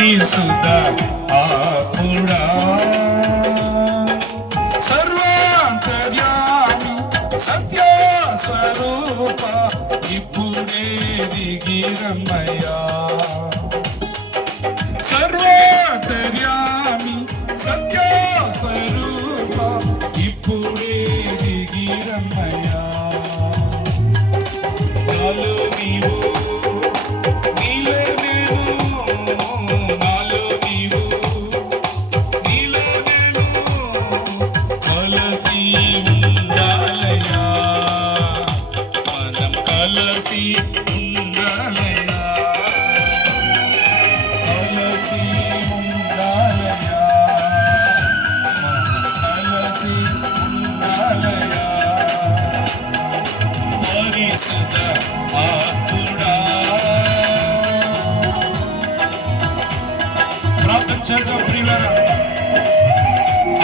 పరిశుద్ధ ఆకుడా సర్వాంతర్యామి సత్య స్వరూప ఇప్పుడే దిగిరమ్మయ్యా సర్వాంతర్యామి సత్య స్వరూప ఇప్పుడే దిగిరమ్మయ్యా నాలో నీవు కలసి ఉండాలయ్యా కలసి ఉండాలయ్యా కలసి ఉండాలయ్యా పరిశుద్ధ ఆత్ముడా ప్రార్థన చేద్దాం ప్రియులారా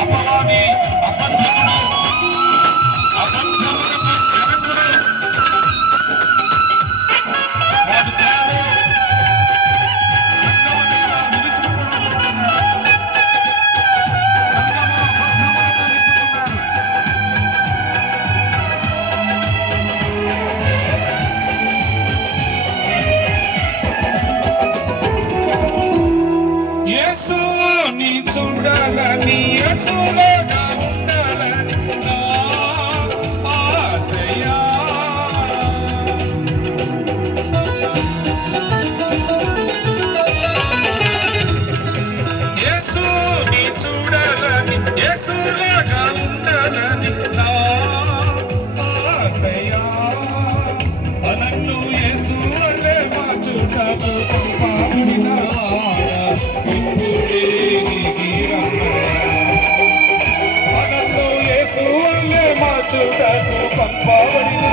అపవాది అబద్ధముడు అబద్ధములకు జనకుడు యేసుని చూడాలని యేసులాగా ఉండాలని నా ఆశయా యేసుని చూడాలని యేసులాగా ఉండాలని నా ఆశయా నన్ను యేసు వలె మార్చుటకు పంపబడిన మార్చుటకు పంపబడిన